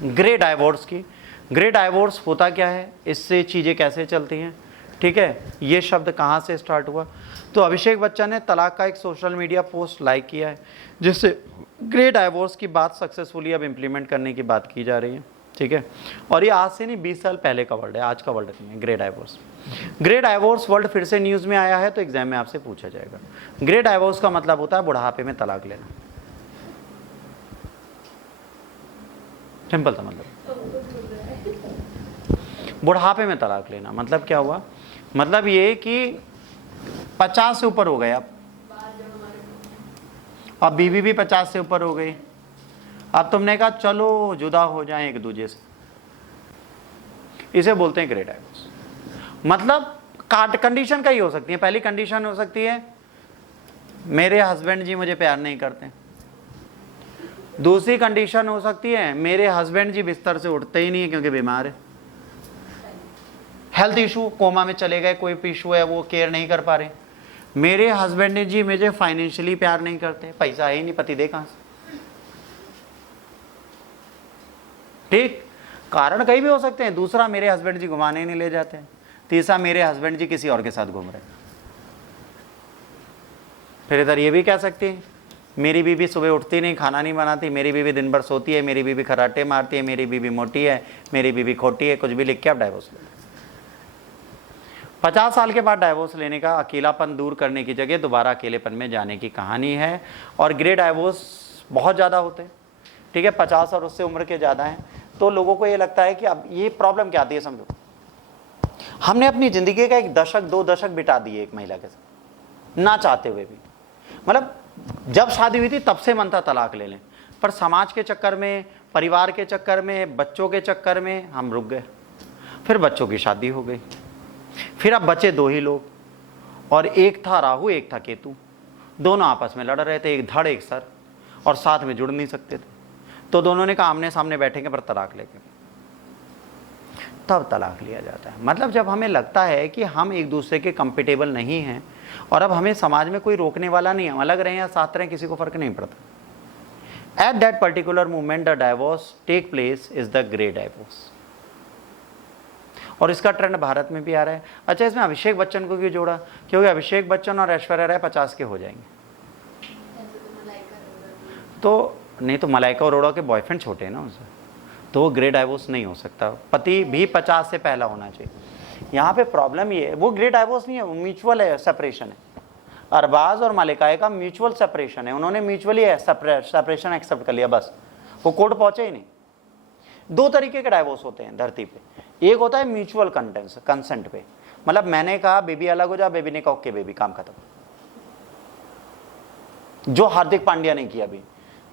Grey divorce की। Grey divorce होता क्या है, इससे चीज़ें कैसे चलती हैं, ठीक है, ये शब्द कहाँ से स्टार्ट हुआ। तो अभिषेक बच्चन ने तलाक का एक सोशल मीडिया पोस्ट लाइक किया है, जिससे ग्रे डाइवोर्स की बात सक्सेसफुली अब इम्प्लीमेंट करने की बात की जा रही है, ठीक है। और ये आज से नहीं 20 साल पहले का वर्ड है, आज का वर्ड नहीं है grey divorce. Grey divorce word फिर से न्यूज़ में आया है तो एग्जाम में आपसे पूछा जाएगा। ग्रे डाइवोर्स का मतलब होता है बुढ़ापे में तलाक लेना, सिंपल सा मतलब। बुढ़ापे में तलाक लेना मतलब क्या हुआ, मतलब ये कि 50 से ऊपर हो गए अब बीवी भी 50 से ऊपर हो गई, अब तुमने कहा चलो जुदा हो जाएं एक दूसरे से, इसे बोलते हैं ग्रे डाइवोर्स। मतलब कंडीशन कई हो सकती है। पहली कंडीशन हो सकती है मेरे हस्बैंड जी मुझे प्यार नहीं करते। दूसरी कंडीशन हो सकती है मेरे हस्बैंड जी बिस्तर से उठते ही नहीं है क्योंकि बीमार है, हेल्थ इशू, कोमा में चले गए, कोई इशू है वो केयर नहीं कर पा रहे। मेरे हस्बैंड जी मुझे फाइनेंशियली प्यार नहीं करते, पैसा है ही नहीं, पति दे कहां से, ठीक। कारण कई भी हो सकते हैं। दूसरा मेरे हस्बैंड जी घुमाने ही नहीं ले जाते। तीसरा मेरे हस्बैंड जी किसी और के साथ घूम रहे। फिर इधर ये भी कह सकते हैं मेरी बीवी सुबह उठती नहीं, खाना नहीं बनाती, मेरी बीवी दिन भर सोती है, मेरी बीवी खराटे मारती है, मेरी बीवी मोटी है, मेरी बीवी खोटी है, कुछ भी लिख के आप डाइवोर्स ले। 50 साल के बाद डाइवोर्स लेने का अकेलापन दूर करने की जगह दोबारा अकेलेपन में जाने की कहानी है। और ग्रे डाइवोर्स बहुत ज़्यादा होते हैं, ठीक है, 50 और उससे उम्र के ज़्यादा हैं। तो लोगों को ये लगता है कि अब ये प्रॉब्लम क्या आती है, समझो हमने अपनी ज़िंदगी का 1 दशक 2 दशक बिता दिए एक महिला के साथ ना चाहते हुए भी। मतलब जब शादी हुई थी तब से मन था तलाक ले लें, पर समाज के चक्कर में, परिवार के चक्कर में, बच्चों के चक्कर में हम रुक गए। फिर बच्चों की शादी हो गई, फिर अब बचे 2 ही लोग, और एक था राहु एक था केतु, दोनों आपस में लड़ रहे थे, एक धड़ एक सर, और साथ में जुड़ नहीं सकते थे। तो दोनों ने कहा आमने सामने बैठेंगे पर तलाक लेंगे, तब तलाक लिया जाता है। मतलब जब हमें लगता है कि हम एक दूसरे के कंपेटेबल नहीं हैं और अब हमें समाज में कोई रोकने वाला नहीं, हम अलग रहे या साथ रहे किसी को फर्क नहीं पड़ता। At that particular moment the divorce take place is the grey divorce. और इसका ट्रेंड भारत में भी आ रहा है। अच्छा, इसमें अभिषेक बच्चन को क्यों जोड़ा, क्योंकि अभिषेक बच्चन और ऐश्वर्या राय 50 के हो जाएंगे। तो नहीं तो मलाइका अरोड़ा के बॉयफ्रेंड छोटे हैं ना उनसे, तो वो ग्रे डाइवोर्स नहीं हो सकता। पति भी 50 से पहला होना चाहिए। यहाँ पे प्रॉब्लम ये है, वो ग्रे डाइवोर्स नहीं है, वो म्यूचुअल है, सेपरेशन है। अरबाज और मलिकाए का म्यूचुअल सेपरेशन है, उन्होंने म्यूचुअली सेपरेशन एक्सेप्ट कर लिया, बस वो कोर्ट पहुंचे ही नहीं। 2 तरीके के डाइवोर्स होते हैं धरती पे, एक होता है म्यूचुअल कंसेंट पे, मतलब मैंने कहा बेबी अलग हो जा, बेबी ने कहा ओके बेबी, काम खत्म, जो हार्दिक पांड्या ने किया अभी,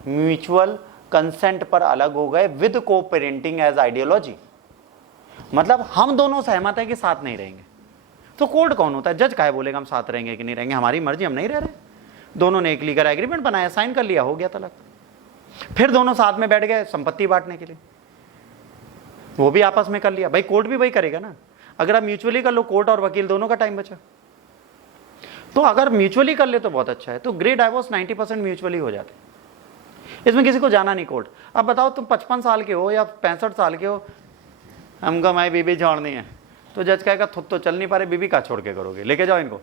म्यूचुअल कंसेंट पर अलग हो गए विद को पेरेंटिंग एज आइडियोलॉजी। मतलब हम दोनों सहमत हैं कि साथ नहीं रहेंगे, तो कोर्ट कौन होता है, जज काहे बोलेगा हम साथ रहेंगे कि नहीं रहेंगे, हमारी मर्जी, हम नहीं रह रहे। दोनों ने एक लीगल एग्रीमेंट बनाया, साइन कर लिया, हो गया तलाक। फिर दोनों साथ में बैठ गए संपत्ति बांटने के लिए, वो भी आपस में कर लिया। भाई कोर्ट भी वही करेगा ना, अगर आप म्यूचुअली कर लो, कोर्ट और वकील दोनों का टाइम बचा। तो अगर म्यूचुअली कर ले तो बहुत अच्छा है। तो ग्रे डाइवोर्स 90% म्यूचुअली हो जाते हैं, इसमें किसी को जाना नहीं कोर्ट। अब बताओ तुम 55 साल के हो या 65 साल के हो, हमको हमारी बीबी छोड़नी है, तो जज कहेगा खुद तो चल नहीं पा रहे, बीबी का छोड़ के करोगे, लेके जाओ इनको।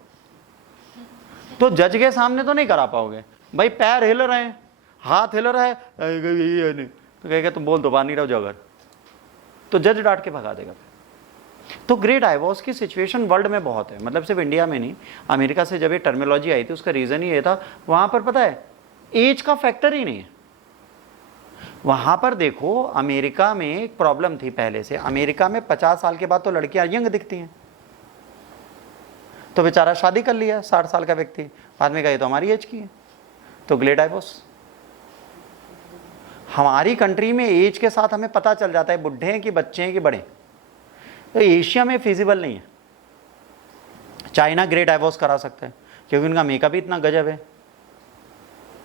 तो जज के सामने तो नहीं करा पाओगे, भाई पैर हिल रहे हैं, हाथ हिल रहा है, तो कहेगा तुम बोल दो बाहर नहीं रहो जाओ घर, तो जज डांट के भगा देगा। तो ग्रे डाइवोर्स की सिचुएशन वर्ल्ड में बहुत है, मतलब सिर्फ इंडिया में नहीं, अमेरिका से जब ये टर्मिनोलॉजी आई थी उसका रीजन ही ये था, वहां पर पता है एज का फैक्टर ही नहीं है। वहां पर देखो अमेरिका में एक प्रॉब्लम थी पहले से, अमेरिका में 50 साल के बाद तो लड़कियां यंग दिखती हैं, तो बेचारा शादी कर लिया 60 साल का व्यक्ति, बाद में कहे तो हमारी एज की है, तो ग्रे डाइवोर्स। हमारी कंट्री में एज के साथ हमें पता चल जाता है बुढ़े हैं कि बच्चे हैं कि बड़े। तो एशिया में फिजिबल नहीं है। चाइना ग्रे डाइवोर्स करा सकता है क्योंकि उनका मेकअप ही इतना गजब है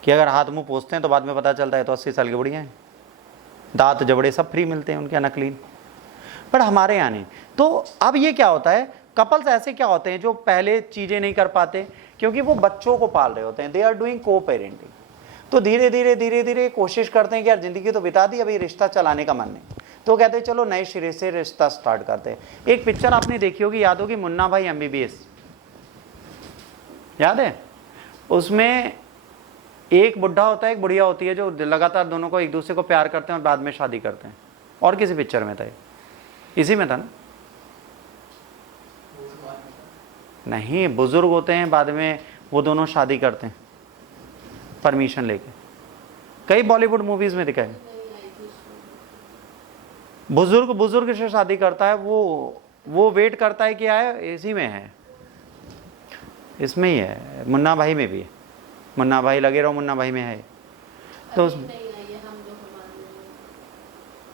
कि अगर हाथ मुंह पोंछते हैं तो बाद में पता चलता है तो 80 साल के बुढ़िया हैं, दांत जबड़े सब फ्री मिलते हैं उनके, नकलीन। पर हमारे यहाँ नहीं। तो अब ये क्या होता है, कपल्स ऐसे क्या होते हैं जो पहले चीज़ें नहीं कर पाते क्योंकि वो बच्चों को पाल रहे होते हैं, दे आर डूइंग को पेरेंटिंग। तो धीरे धीरे धीरे धीरे कोशिश करते हैं कि यार जिंदगी तो बिता दी, अभी रिश्ता चलाने का मन नहीं, तो कहते हैं चलो नए सिरे से रिश्ता स्टार्ट करते हैं। एक पिक्चर आपने देखी होगी, याद होगी, मुन्ना भाई MBBS, याद है? उसमें एक बुढ़ा होता है, एक बुढ़िया होती है, जो लगातार दोनों को एक दूसरे को प्यार करते हैं और बाद में शादी करते हैं। और किसी पिक्चर में था ये? इसी में था ना? नहीं, बुजुर्ग होते हैं, बाद में वो दोनों शादी करते हैं परमिशन लेके। कई बॉलीवुड मूवीज में दिखाए, बुजुर्ग से शादी करता है, वो वेट करता है कि आए, इसी में है, इसमें ही है, मुन्ना भाई में भी है, मुन्ना भाई लगे रहो, मुन्ना भाई में है, तो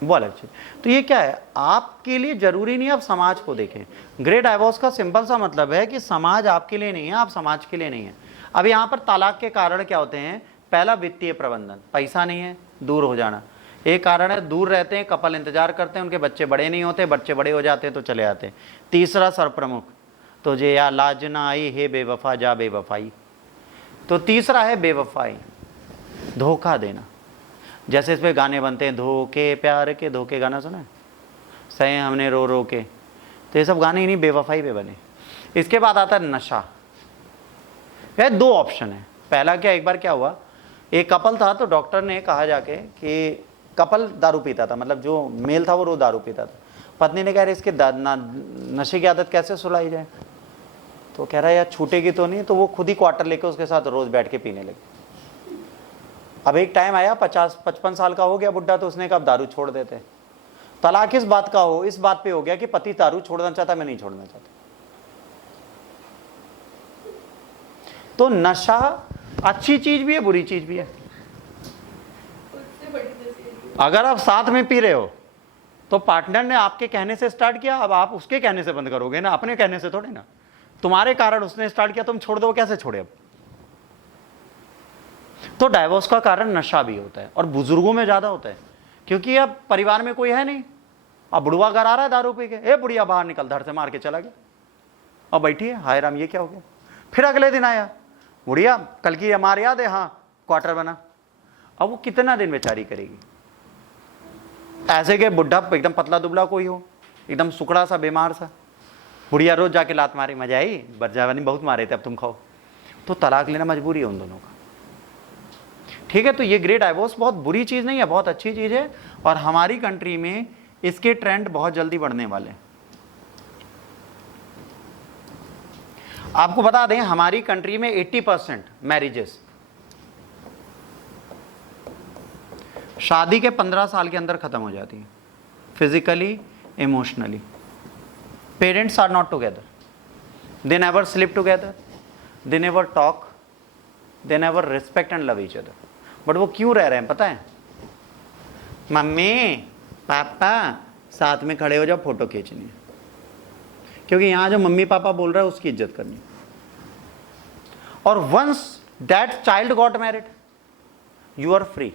वो अलग चीज। तो ये क्या है, आपके लिए जरूरी नहीं आप समाज को देखें। ग्रेट डाइवोर्स का सिंपल सा मतलब है कि समाज आपके लिए नहीं है, आप समाज के लिए नहीं है। अब यहाँ पर तलाक के कारण क्या होते हैं? पहला, वित्तीय प्रबंधन, पैसा नहीं है, दूर हो जाना एक कारण है। दूर रहते हैं, कपल इंतजार करते हैं, उनके बच्चे बड़े नहीं होते, बच्चे बड़े हो जाते हैं तो चले आते हैं। तीसरा, सरप्रमुख, तुझे या लाज ना आई, हे बेवफा जा बेवफाई। तो तीसरा है बेवफाई, धोखा देना। जैसे इस पे गाने बनते हैं, धोखे प्यार के धोखे, गाना सुना है? सहे हमने रो रो के, तो ये सब गाने ही नहीं, बेवफाई पे बने। इसके बाद आता है नशा। यह दो ऑप्शन है। पहला क्या, एक बार क्या हुआ, एक कपल था, तो डॉक्टर ने कहा जाके कि कपल दारू पीता था, मतलब जो मेल था वो रोज दारू पीता था। पत्नी ने कहा इसके नशे की आदत कैसे सुलाई जाए? तो कह रहा है यार छूटेगी तो नहीं, तो वो खुद ही क्वार्टर लेके उसके साथ रोज बैठ के पीने लगे। अब एक टाइम आया, 50-55 साल का हो गया बुढ़ा, तो उसने कहा अब दारू छोड़ देते। तलाक इस बात का हो, इस बात पे हो गया कि पति दारू छोड़ना चाहता, मैं नहीं छोड़ना चाहता। तो नशा अच्छी चीज भी है, बुरी चीज भी है। अगर आप साथ में पी रहे हो तो पार्टनर ने आपके कहने से स्टार्ट किया, अब आप उसके कहने से बंद करोगे ना, अपने कहने से थोड़े ना। तुम्हारे कारण उसने स्टार्ट किया, तुम छोड़ दो, कैसे छोड़े? अब तो डाइवोर्स का कारण नशा भी होता है, और बुजुर्गों में ज्यादा होता है, क्योंकि अब परिवार में कोई है नहीं। अब बुढ़वा घर आ रहा है दारू पी के, ए बुढ़िया बाहर निकल, धड़ से मार के चला गया, और बैठी है, हाय राम ये क्या हो गया। फिर अगले दिन आया, बुढ़िया कल की हमारे याद है, हाँ क्वार्टर बना। अब वो कितना दिन बेचारी करेगी? ऐसे के बुढ़ा एकदम पतला दुबला कोई हो, एकदम सुकड़ा सा बीमार सा, बुढ़िया रोज जाके लात मारी, मजा आई, बरजावानी बहुत मारे थे, अब तुम खाओ। तो तलाक लेना मजबूरी है उन दोनों का। ठीक है, तो ये ग्रेट डाइवोर्स बहुत बुरी चीज नहीं है, बहुत अच्छी चीज है, और हमारी कंट्री में इसके ट्रेंड बहुत जल्दी बढ़ने वाले हैं। आपको बता दें, हमारी कंट्री में 80% मैरिजेस शादी के 15 साल के अंदर खत्म हो जाती है, physically, emotionally. Parents are not together, they never slip together, they never talk, they never respect and love each other. But वो क्यों रह रहे हैं पता है? मम्मी पापा साथ में खड़े हो जाओ, फोटो खींचनी है, क्योंकि यहां जो मम्मी पापा बोल रहा है उसकी इज्जत करनी। और once that child got married, you are free,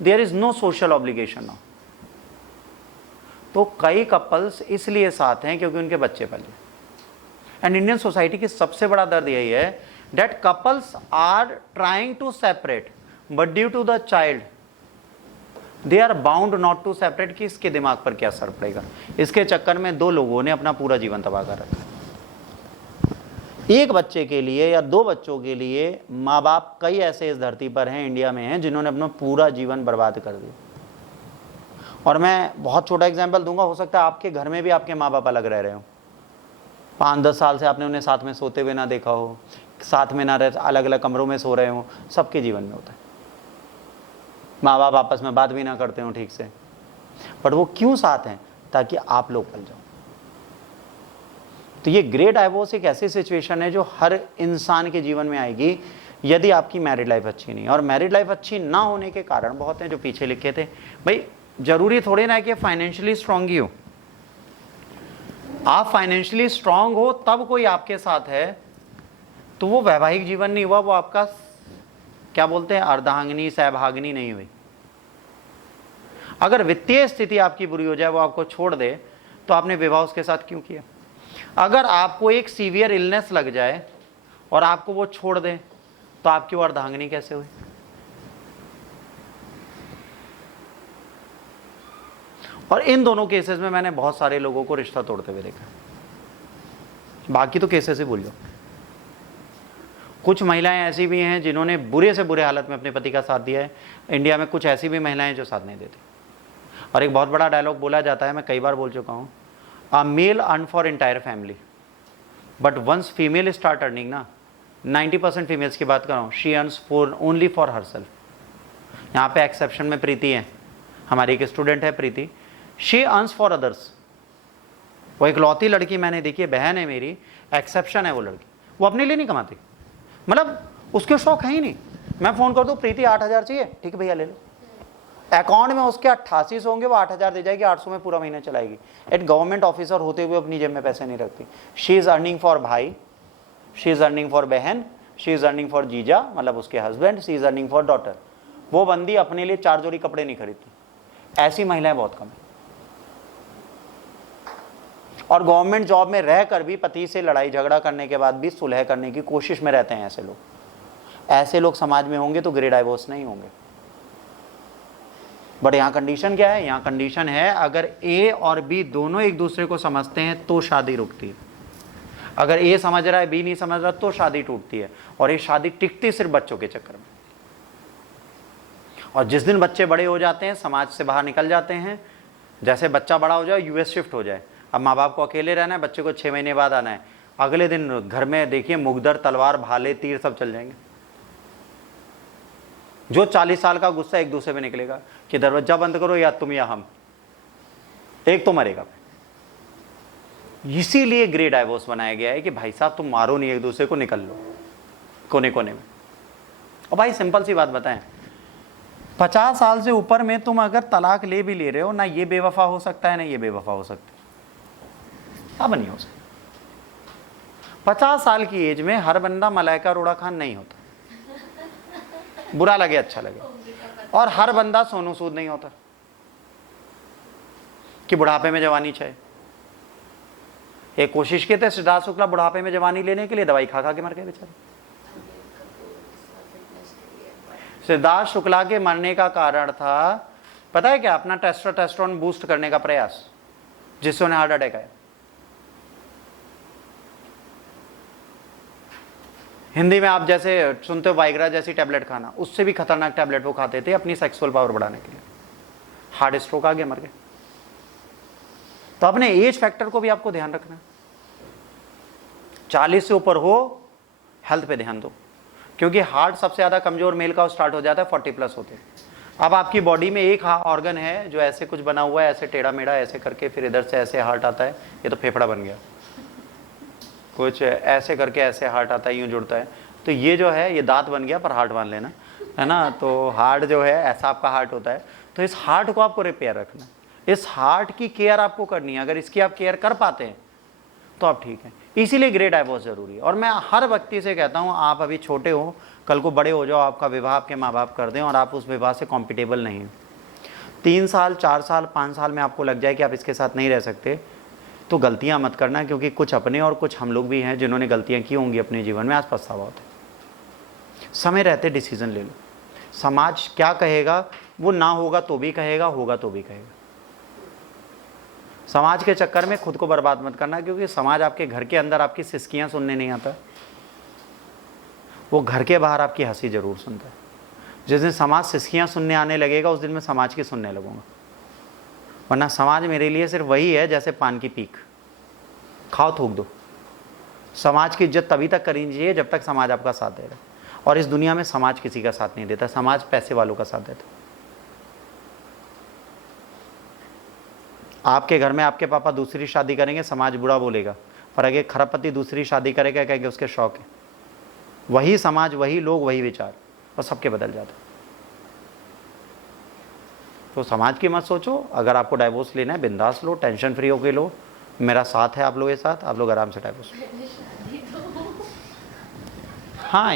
there is no social obligation now. तो कई कपल्स इसलिए साथ हैं क्योंकि उनके बच्चे पले। एंड इंडियन सोसाइटी की सबसे बड़ा दर्द यही है, that couples are trying to separate, but due to the child they are bound not to separate. कि इसके दिमाग पर क्या असर पड़ेगा? इसके चक्कर में दो लोगों ने अपना पूरा जीवन तबाह कर रखा। एक बच्चे के लिए या दो बच्चों के लिए माँ बाप कई ऐसे इस धरती पर हैं, इंडिया में हैं, जिन्होंने अपना पूरा जीवन बर्बाद कर दिया। और मैं बहुत छोटा एग्जाम्पल दूंगा, हो सकता है आपके घर में भी आपके माँ बाप अलग रह रहे हो, 5-10 साल से आपने उन्हें साथ में सोते हुए ना देखा हो, साथ में ना रह, अलग अलग कमरों में सो रहे हो। सबके जीवन में होता है, माँ बाप आपस में बात भी ना करते हो ठीक से, बट वो क्यों साथ हैं? ताकि आप लोग पल जाओ। तो ये ग्रेट डाइवोर्स एक ऐसी सिचुएशन है जो हर इंसान के जीवन में आएगी यदि आपकी मैरिड लाइफ अच्छी नहीं। और मैरिड लाइफ अच्छी ना होने के कारण बहुत हैं जो पीछे लिखे थे। भाई जरूरी थोड़ी ना कि फाइनेंशियली स्ट्रांग ही हो, आप फाइनेंशियली स्ट्रांग हो तब कोई आपके साथ है तो वो वैवाहिक जीवन नहीं हुआ, वो आपका क्या बोलते हैं अर्धांगिनी सहभागिनी नहीं हुई। अगर वित्तीय स्थिति आपकी बुरी हो जाए, वो आपको छोड़ दे, तो आपने विवाह उसके साथ क्यों किया? अगर आपको एक सीवियर इलनेस लग जाए और आपको वो छोड़ दे, तो आपकी वो अर्धांगिनी कैसे हुई? और इन दोनों केसेस में मैंने बहुत सारे लोगों को रिश्ता तोड़ते हुए देखा, बाकी तो केसेस ही भूल जाओ। कुछ महिलाएं ऐसी भी हैं जिन्होंने बुरे से बुरे हालत में अपने पति का साथ दिया है। इंडिया में कुछ ऐसी भी महिलाएं जो साथ नहीं देती। और एक बहुत बड़ा डायलॉग बोला जाता है, मैं कई बार बोल चुका हूँ, a male earn for entire family but once female start earning ना, 90% फीमेल्स की बात कर रहा हूँ, she earns for only for herself. यहाँ पे एक्सेप्शन में प्रीति है, हमारी एक स्टूडेंट है प्रीति, शी अर्न्स फॉर अदर्स। वो एक लौती लड़की मैंने देखी है, बहन है मेरी, एक्सेप्शन है वो लड़की, वो अपने लिए नहीं कमाती, मतलब उसके शौक है ही नहीं। मैं फ़ोन कर दूँ प्रीति 8,000 चाहिए, ठीक है भैया ले लो, अकाउंट में उसके 8800 होंगे, वो 8,000 दे जाएगी, 800 में पूरा महीना चलाएगी। एक गवर्नमेंट ऑफिसर होते हुए अपनी जेब में पैसे नहीं रखती। शी इज़ अर्निंग फॉर भाई, शी इज़ अर्निंग फॉर बहन, शी इज़ अर्निंग फॉर जीजा मतलब उसके husband, she is earning for daughter. वो बंदी अपने लिए 4 जोड़ी कपड़े नहीं खरीदती। ऐसी महिलाएं बहुत कम है। और गवर्नमेंट जॉब में रहकर भी पति से लड़ाई झगड़ा करने के बाद भी सुलह करने की कोशिश में रहते हैं ऐसे लोग। ऐसे लोग समाज में होंगे तो ग्रे डाइवोर्स नहीं होंगे। बट यहाँ कंडीशन क्या है? यहाँ कंडीशन है अगर ए और बी दोनों एक दूसरे को समझते हैं तो शादी रुकती है। अगर ए समझ रहा है बी नहीं समझ रहा तो शादी टूटती है। और ये शादी टिकती सिर्फ बच्चों के चक्कर में। और जिस दिन बच्चे बड़े हो जाते हैं, समाज से बाहर निकल जाते हैं, जैसे बच्चा बड़ा हो जाए, यूएस शिफ्ट हो जाए, अब माँ बाप को अकेले रहना है, बच्चे को 6 महीने बाद आना है, अगले दिन घर में देखिए मुगदर, तलवार, भाले, तीर सब चल जाएंगे। जो 40 साल का गुस्सा एक दूसरे पे निकलेगा कि दरवाजा बंद करो या तुम या हम, एक तो मरेगा। इसीलिए ग्रे डाइवोर्स बनाया गया है कि भाई साहब तुम मारो नहीं एक दूसरे को, निकल लो कोने कोने में। और भाई सिंपल सी बात बताएं, 50 साल से ऊपर में तुम अगर तलाक ले भी ले रहे हो ना, ये बेवफा हो सकता है ना ये बेवफा हो सकता है, अब नहीं हो सकता। 50 साल की एज में हर बंदा मलाइका अरोड़ा खान नहीं होता, बुरा लगे अच्छा लगे। और हर बंदा सोनू सूद नहीं होता कि बुढ़ापे में जवानी चाहिए। एक कोशिश की थे सिद्धार्थ शुक्ला बुढ़ापे में जवानी लेने के लिए, दवाई खा खा के मर गए बेचारे। सिद्धार्थ शुक्ला के मरने का कारण था पता है क्या? अपना टेस्टोस्टेरोन बूस्ट करने का प्रयास, जिससे उन्हें हार्ट अटैक आया। हिंदी में आप जैसे सुनते हो वाइग्रा जैसी टैबलेट खाना, उससे भी खतरनाक टैबलेट वो खाते थे अपनी सेक्सुअल पावर बढ़ाने के लिए। हार्ट स्ट्रोक आ गया, मर गए। तो अपने एज फैक्टर को भी आपको ध्यान रखना है। 40 से ऊपर हो, हेल्थ पे ध्यान दो, क्योंकि हार्ट सबसे ज्यादा कमजोर मेल का स्टार्ट हो जाता है 40 प्लस होते। अब आपकी बॉडी में एक ऑर्गन है जो ऐसे कुछ बना हुआ है, ऐसे टेढ़ा मेढ़ा ऐसे करके, फिर इधर से ऐसे हार्ट आता है, ये तो फेफड़ा बन गया, कुछ ऐसे करके ऐसे हार्ट आता है, यूं जुड़ता है, तो ये जो है ये दांत बन गया, पर हार्ट मान लेना है ना। तो हार्ट जो है ऐसा आपका हार्ट होता है। तो इस हार्ट को आपको रिपेयर रखना, इस हार्ट की केयर आपको करनी है। अगर इसकी आप केयर कर पाते हैं तो आप ठीक है। इसीलिए ग्रे डाइवोर्स जरूरी है। और मैं हर व्यक्ति से कहता हूँ, आप अभी छोटे हो, कल को बड़े हो जाओ, आपका विवाह आपके माँ बाप कर दें और आप उस विवाह से कॉम्पिटेबल नहीं हो, 3 साल 4 साल 5 साल में आपको लग जाए कि आप इसके साथ नहीं रह सकते, तो गलतियां मत करना, क्योंकि कुछ अपने और कुछ हम लोग भी हैं जिन्होंने गलतियां की होंगी अपने जीवन में, आज पछतावा होता है। समय रहते डिसीजन ले लो। समाज क्या कहेगा वो ना होगा तो भी कहेगा, होगा तो भी कहेगा। समाज के चक्कर में खुद को बर्बाद मत करना, क्योंकि समाज आपके घर के अंदर आपकी सिसकियां सुनने नहीं आता, वो घर के बाहर आपकी हंसी जरूर सुनता है। जिस दिन समाज सिसकियां सुनने आने लगेगा उस दिन मैं समाज की सुनने लगूंगा। वरना समाज मेरे लिए सिर्फ वही है जैसे पान की पीक, खाओ थूक दो। समाज की इज्जत तभी तक करनी चाहिए जब तक समाज आपका साथ देगा। और इस दुनिया में समाज किसी का साथ नहीं देता, समाज पैसे वालों का साथ देता। आपके घर में आपके पापा दूसरी शादी करेंगे, समाज बुरा बोलेगा, पर अगर खरबपति दूसरी शादी करेगा कहेंगे उसके शौक है। वही समाज, वही लोग, वही विचार, और सबके बदल जाता है। तो समाज की मत सोचो। अगर आपको डाइवोर्स लेना है बिंदास लो, टेंशन फ्री होके लो, मेरा साथ है आप लोगों के साथ, आप लोग आराम से डाइवोर्स लो। हाँ।